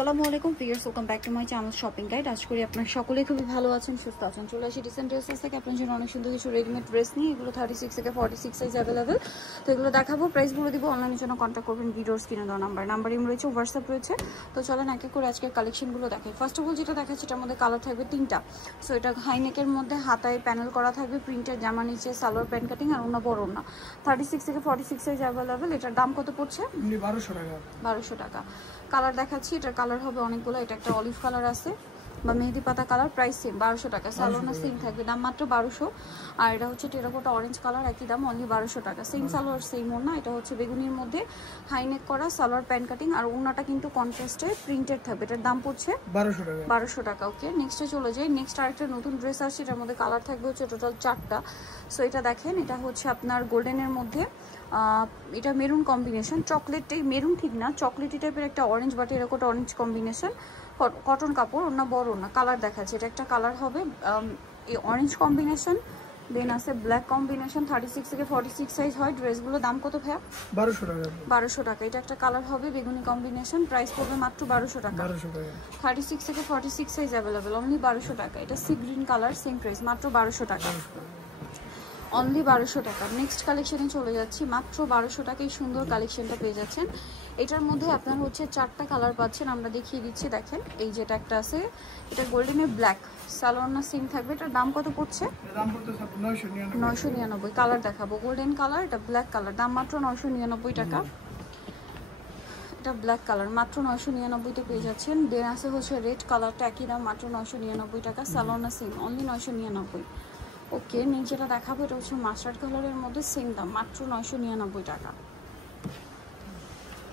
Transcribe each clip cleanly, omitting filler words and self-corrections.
আসসালামু আলাইকুম viewers, welcome back to my channel shopping guide. আশা করি আপনারা সকলেই খুবই ভালো আছেন, সুস্থ আছেন। চলে আসি ডিসেন্ট ড্রেসেস থেকে আপনার জন্য অনেক সুন্দর কিছু রেডিমেড ড্রেস নিয়ে। এগুলো 36 থেকে 46 সাইজ অ্যাভেলেবেল। তো এগুলো দেখাবো, প্রাইস বলে দিব। অনলাইনের জন্য কন্ট্যাক্ট করবেন ভিডিওর স্ক্রিনে দেওয়া নাম্বার রয়েছে, হোয়াটসঅ্যাপ রয়েছে। তো চলেন এক এক করে আজকের কালেকশনগুলো দেখাই। ফার্স্ট অফ অল যেটা দেখাচ্ছি এটার মধ্যে কালার থাকবে তিনটা। সো এটা হাইনেকের মধ্যে হাতায় প্যানেল করা থাকবে, প্রিন্টের জামা, নিচে সালোয়ার প্যান্ট কাটিং আর ওনা বড় ওনা। 36 থেকে 46 সাইজ অ্যাভেলেবেল। এটার দাম কত পড়ছে? 1200 টাকা। 1200 টাকা। কালার দেখাচ্ছি, এটার কালার হবে অনেকগুলো। এটা একটা অলিভ কালার আছে বা মেহেদি পাতা কালার, প্রাইস সেম 1200 টাকা। সালোয়ার সেম থাকবে, দাম মাত্র 1200। আর এটা হচ্ছে টেরাকোটা অরেঞ্জ কালার, একই দাম, অনলি 1200 টাকা। সেম সালোয়ার সেম ওড়না। এটা হচ্ছে বেগুনির মধ্যে হাইনেক করা, সালোয়ার প্যান্ট কাটিং আর ওড়নাটা কিন্তু কন্ট্রাস্টে প্রিন্টেড থাকবে। এটার দাম পড়ছে 1200 টাকা। 1200 টাকা। ওকে, নেক্সটে চলে যাই। নেক্সট আরেকটা নতুন ড্রেস আসছে, এটার মধ্যে কালার থাকবে হচ্ছে টোটাল 4টা। সো এটা দেখেন, এটা হচ্ছে আপনার গোল্ডেনের মধ্যে, এটা মেরুন কম্বিনেশন, চকলেট মেরুন ঠিক না, চকলেটি টাইপের একটা অরেঞ্জ, বাট এরকম অরেঞ্জ কম্বিনেশন, কটন কাপড়, ওনা বড় না। কালার দেখাচ্ছে, এটা একটা কালার হবে এই অরেঞ্জ কম্বিনেশন, দেন আছে ব্ল্যাক কম্বিনেশন। 36 থেকে 46 সাইজ হয়। ড্রেসগুলো দাম কত ভাইয়া? 1200 টাকা। 1200 টাকা। এটা একটা কালার হবে বেগুনি কম্বিনেশন, প্রাইস পড়বে মাত্র 1200 টাকা। 1200 টাকা। 36 থেকে 46 সাইজ অ্যাভেলেবেল, অনলি 1200 টাকা। এটা sea green colour, same price, মাত্র 1200 টাকা, অনলি 1200 টাকা। নেক্সট কালেকশনে চলে যাচ্ছি, মাত্র 1200 টাকায় সুন্দর কালেকশনটা পেয়ে যাচ্ছেন। এটার মধ্যে আপনার হচ্ছে 4টা কালার পাচ্ছেন, আমরা দেখিয়ে দিচ্ছি। দেখেন, এই যেটা একটা আছে, এটা গোল্ডেনের ব্ল্যাক, সালোয়ার সিং থাকবে। এটার দাম কত পড়ছে? দাম পড়তেছে 999। কালার দেখাবো, গোল্ডেন কালার, এটা ব্ল্যাক কালার, দাম মাত্র 999 টাকা। এটা ব্ল্যাক কালার, মাত্র 999-তে পেয়ে যাচ্ছেন। দেন আছে হচ্ছে রেড কালারটা, একই দাম, মাত্র 999 টাকা। সালোয়ার সিং, অনলি 999। ওকে, নিচেটা দেখাবো, এটা হচ্ছে মাস্টার্ড কালারের মধ্যে, সেম দাম, মাত্র 999 টাকা,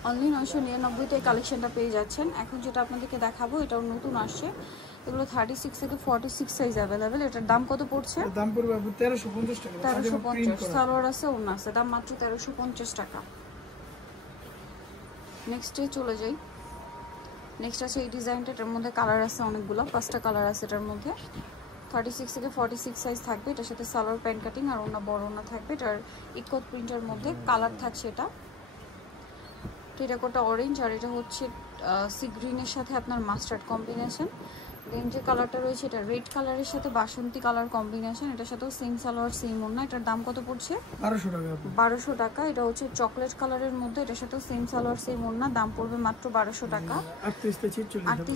অনলি 999-তে এই কালেকশনটা পেয়ে যাচ্ছেন। এখন যেটা আপনাদেরকে দেখাবো, এটাও নতুন আসছে। এগুলো 36 থেকে 46 সাইজ অ্যাভেলেবেল। এটার দাম কত পড়ছে? দাম পড়বে 1350 টাকা। 1350। সালোয়ার আছে, ওড়না আছে, দাম মাত্র 1350 টাকা। নেক্সটে চলে যাই। নেক্সট আছে এই ডিজাইনটা, এটার মধ্যে কালার আছে অনেকগুলো, 5টা কালার আছে এটার মধ্যে। 36 থেকে 46 সাইজ থাকবে। এটার সাথে সালোয়ার প্যান্ট কাটিং আর ওনা বড় ওনা থাকবে। এটার ইকোত প্রিন্টের মধ্যে কালার থাকছে, এটা টেরাকোটা অরেঞ্জ, আর এটা হচ্ছে সি গ্রিনের সাথে আপনার মাস্টার্ড কম্বিনেশন। দেন যে কালারটা রয়েছে, এটা রেড কালারের সাথে বাসন্তী কালার কম্বিনেশন। এটার সাথেও সেম সালোয়ার সেম ওড়না। এটার দাম কত পড়ছে? 1200 টাকা। 1200 টাকা। এটা হচ্ছে চকলেট কালারের মধ্যে, এটার সাথেও সেম সালোয়ার সেম ওড়না, দাম পড়বে মাত্র 1200 টাকা। 38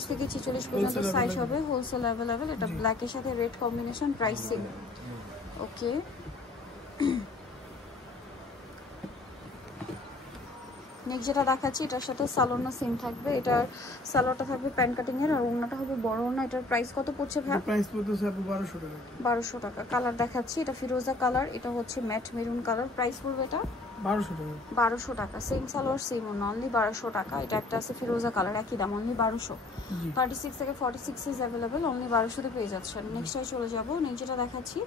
থেকে 46 পর্যন্ত সাইজ হবে, হোলসেল অ্যাভেলেবেল। এটা ব্ল্যাকের সাথে রেড কম্বিনেশন, প্রাইস সেম। ওকে, নেক্সট যেটা দেখাচ্ছি, এটার সাথে সালোয়ার সেম থাকবে। এটার সালোয়ারটা থাকবে প্যান্ট কাটিং এর আর ওড়নাটা হবে বড় ওড়না। এটার প্রাইস কত পড়ছে ভাই? প্রাইস পড়তেছে 1200 টাকা। 1200 টাকা। কালার দেখাচ্ছি, এটা ফিরোজা কালার, এটা হচ্ছে ম্যাট মেরুন কালার, প্রাইস পড়বে এটা 1200 টাকা। 1200 টাকা। সেম সালোয়ার সেম ওড়না, অনলি 1200 টাকা। এটা একটা আছে ফিরোজা কালার, একই দাম, অনলি 1200। 36 থেকে 46 সাইজ অ্যাভেলেবেল, অনলি 1200-তে পেয়ে যাচ্ছেন। নেক্সটে চলে যাব। নেক্সট যেটা দেখাচ্ছি,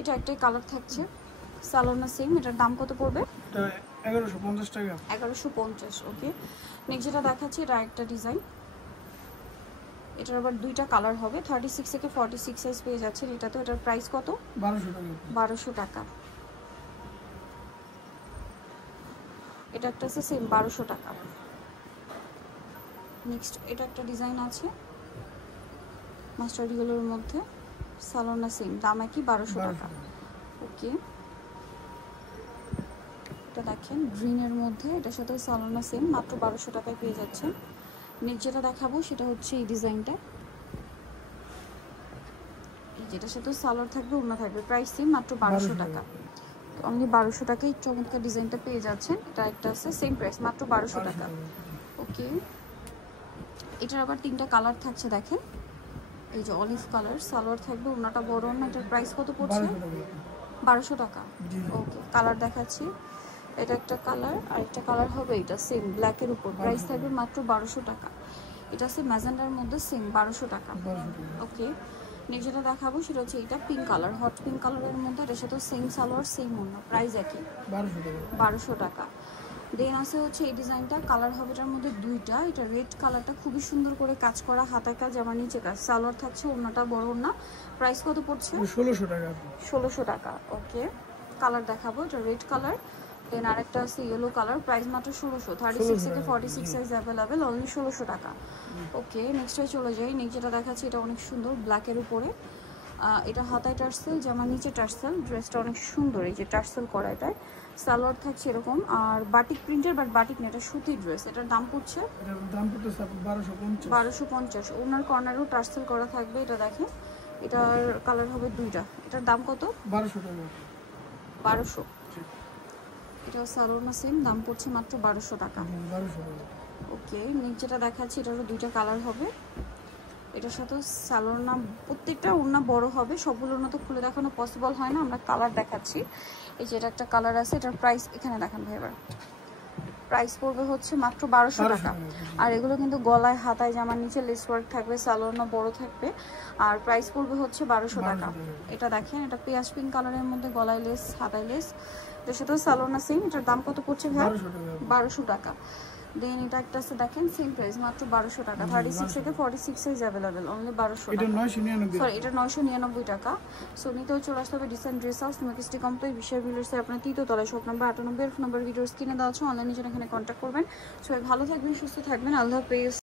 এটা একটাই কালার থাকছে, সালোয়ার সেম। এটার দাম কত পড়বে? এটা 1150 টাকা। 1150। ওকে, নেক্সট যেটা দেখাচ্ছি, এটা একটা ডিজাইন, এটার আবার 2টা কালার হবে। 36 থেকে 46 সাইজ পেয়ে যাচ্ছেন। এটা তো, এটার প্রাইস কত? 1200 টাকা। 1200 টাকা। এটা একটা আছে সেম 1200 টাকা। নেক্সট এটা একটা ডিজাইন আছে মাস্টার্ড ইয়েলোর মধ্যে, সালোয়ার সেম, দাম একই, 1200 টাকা। ওকে, এটা দেখেন গ্রিনের মধ্যে, এটার সাথে সালোয়ার সেম, মাত্র 1200 টাকায় পেয়ে যাচ্ছেন। নেক্সট যেটা দেখাবো সেটা হচ্ছে এই ডিজাইনটা, যেটার সাথে সালোয়ার থাকবে, ওড়না থাকবে, প্রাইস সেম, মাত্র 1200 টাকা। অনলি 1200 টাকায় চমৎকার ডিজাইনটা পেয়ে যাচ্ছেন। এটা একটা আছে সেম প্রাইস, মাত্র 1200 টাকা। ওকে, এটার আবার 3টা কালার থাকছে, দেখেন, এই যে অলিভ কালার, সালোয়ার থাকবে, ওড়নাটা বড় ওড়না। এটার প্রাইস কত পড়ছে? 1200 টাকা। ওকে, কালার দেখাচ্ছি, এটা একটা কালার, আর একটা কালার হবে এটা সেম ব্ল্যাকের উপর, প্রাইস থাকবে মাত্র 1200 টাকা। এটা আছে ম্যাজেন্ডার মধ্যে, সেম 1200 টাকা। ওকে, নেক্সট যেটা দেখাবো সেটা হচ্ছে এটা পিঙ্ক কালার, হট পিঙ্ক কালারের মধ্যে, এটার সাথে সেম সালোয়ার সেম ওড়না, প্রাইস একই, 1200 টাকা। দেন আছে হচ্ছে এই ডিজাইনটা, কালার হবে এটার মধ্যে 2টা। এটা রেড কালারটা খুবই সুন্দর করে কাজ করা, হাতায় কাজ, আমার নিচে কাজ, সালোয়ার থাকছে, ওড়নাটা বড় ওড়না, প্রাইস কত পড়ছে? 1600 টাকা। 1600 টাকা। ওকে, কালার দেখাবো, এটা রেড কালার, দেন আরেকটা আছে ইয়েলো কালার, প্রাইস মাত্র 1600, 36 থেকে 46 সাইজ অ্যাভেলেবেল, অনলি 1600 টাকা। ওকে, নেক্সটে চলে যাই। নেক্সট যেটা দেখাচ্ছি এটা অনেক সুন্দর, ব্ল্যাকের উপরে। এটা হাতায় টার্সেল, জামার নিচে টার্সেল, ড্রেসটা অনেক সুন্দর, এই যে টার্সেল করা এটায়। সালোয়ার থাকছে এরকম, আর বাটিক প্রিন্টের, বাট বাটিক না, এটা সুতির ড্রেস। এটার দাম পড়ছে এটার দাম পড়তেছে আপু 1250। 1250। ওনার কর্নারেও টার্সেল করা থাকবে, এটা দেখেন। এটার কালার হবে দুইটা। এটার দাম কত? 1200 টাকা। 1200। এটা সালোনা সেম, দাম পড়ছে মাত্র 1200 টাকা। 1200 টাকা। ওকে, নেক্সট যেটা দেখাচ্ছি এটারও দুইটা কালার হবে। এটার সাথে সালোনা, প্রত্যেকটা ওড়না বড় হবে, সবগুলো ওড়না তো খুলে দেখানো পসিবল হয় না, আমরা কালার দেখাচ্ছি। এই যে এটা একটা কালার আছে, এটার প্রাইস এখানে দেখান ভাই। এবার প্রাইস পড়বে হচ্ছে মাত্র 1200 টাকা। আর এগুলো কিন্তু গলায়, হাতায়, জামার নিচে লেস ওয়ার্ক থাকবে, সালোনা বড় থাকবে, আর প্রাইস পড়বে হচ্ছে 1200 টাকা। এটা দেখেন, এটা পেঁয়াজ পিঙ্ক কালারের মধ্যে, গলায় লেস, হাতায় লেস, এটার সাথে সালোনা সেম। এটার দাম কত পড়ছে ভাই? 1200 টাকা। দেন এটা একটা আছে দেখেন, সেম প্রাইস মাত্র 1200 টাকা, 36 থেকে 46 সাইজ অ্যাভেলেবেল, অনলি 1200 টাকা। সরি, এটা 999 টাকা। সো নিতেও চলে আসতে হবে decent dress house, New Market complex, বিশাল ভিলেজের আপনার তৃতীয়তলায়, শপ নাম্বার 98, নম্বর ভিডিওর স্ক্রিনে দেওয়া আছে, অনলাইনে জন্য এখানে কন্ট্যাক্ট করবেন। সবাই ভালো থাকবেন, সুস্থ থাকবেন, আল্লাহ হাফেজ।